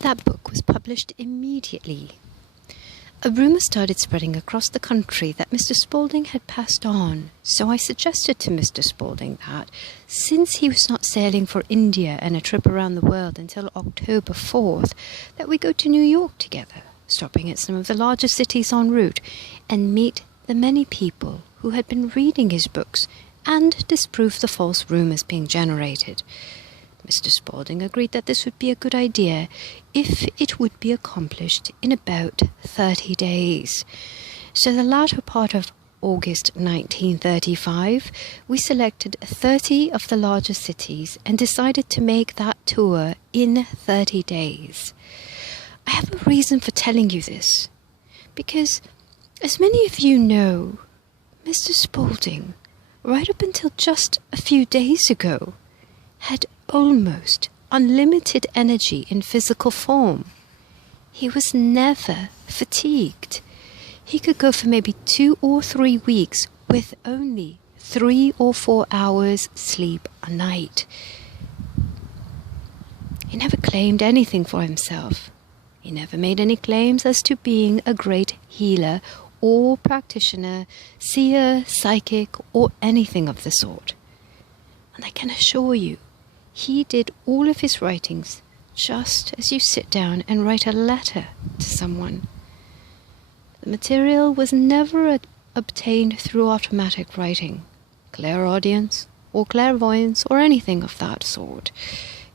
That book was published immediately. A rumour started spreading across the country that Mr. Spalding had passed on, so I suggested to Mr. Spalding that, since he was not sailing for India and a trip around the world until October 4th, that we go to New York together, stopping at some of the larger cities en route, and meet the many people who had been reading his books and disprove the false rumours being generated. Mr. Spalding agreed that this would be a good idea if it would be accomplished in about 30 days. So the latter part of August 1935, we selected 30 of the larger cities and decided to make that tour in 30 days. I have a reason for telling you this, because, as many of you know, Mr. Spalding, right up until just a few days ago, had almost unlimited energy in physical form. He was never fatigued. He could go for maybe 2 or 3 weeks with only 3 or 4 hours sleep a night. He never claimed anything for himself. He never made any claims as to being a great healer or practitioner, seer, psychic, or anything of the sort. And I can assure you, he did all of his writings just as you sit down and write a letter to someone. The material was never obtained through automatic writing, clairaudience, or clairvoyance, or anything of that sort.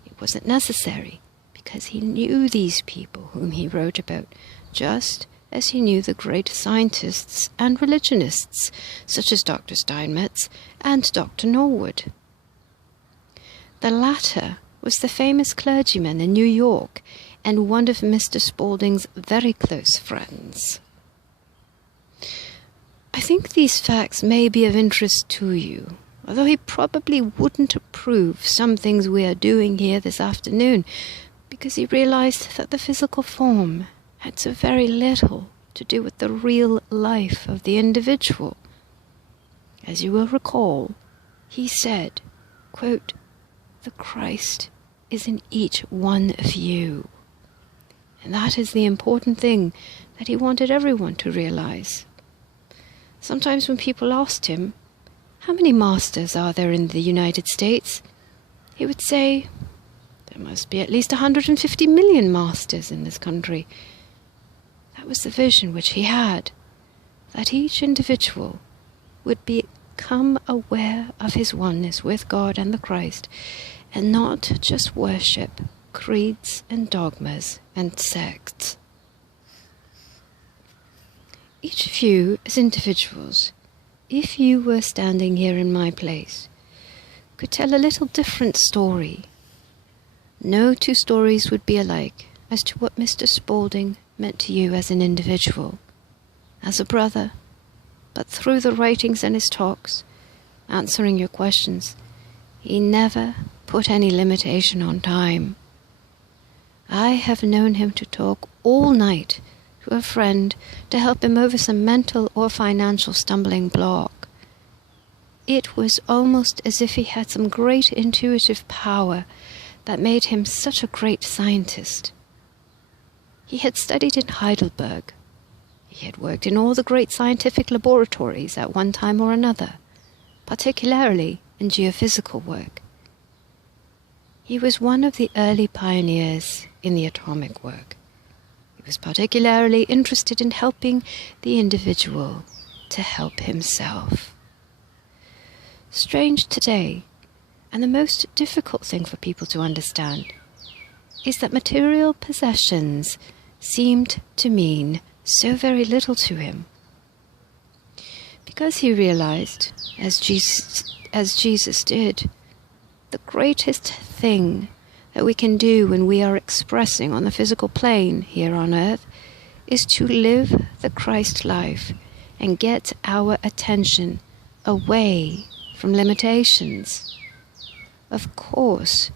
It wasn't necessary, because he knew these people whom he wrote about, just as he knew the great scientists and religionists, such as Dr. Steinmetz and Dr. Norwood. The latter was the famous clergyman in New York and one of Mr. Spalding's very close friends. I think these facts may be of interest to you, although he probably wouldn't approve some things we are doing here this afternoon, because he realized that the physical form had so very little to do with the real life of the individual. As you will recall, he said, quote, "The Christ is in each one of you." And that is the important thing that he wanted everyone to realize. Sometimes when people asked him, "How many masters are there in the United States?" he would say, "There must be at least 150 million masters in this country." That was the vision which he had, that each individual would become aware of his oneness with God and the Christ, and not just worship creeds and dogmas and sects. Each of you as individuals, if you were standing here in my place, could tell a little different story. No 2 stories would be alike as to what Mr. Spalding meant to you as an individual, as a brother, but through the writings and his talks, answering your questions, he never put any limitation on time. I have known him to talk all night to a friend to help him over some mental or financial stumbling block. It was almost as if he had some great intuitive power that made him such a great scientist. He had studied in Heidelberg. He had worked in all the great scientific laboratories at one time or another, particularly in geophysical work. He was one of the early pioneers in the atomic work. He was particularly interested in helping the individual to help himself. Strange today, and the most difficult thing for people to understand, is that material possessions seemed to mean so very little to him. Because he realized, as Jesus did, the greatest thing that we can do when we are expressing on the physical plane here on earth is to live the Christ life and get our attention away from limitations. Of course,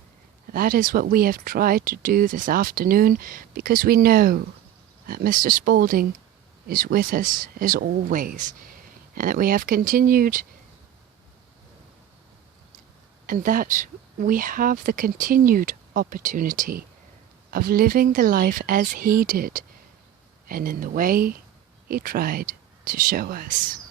that is what we have tried to do this afternoon, because we know that Mr. Spalding is with us as always, and that we have continued, and that we have the continued opportunity of living the life as he did, and in the way he tried to show us.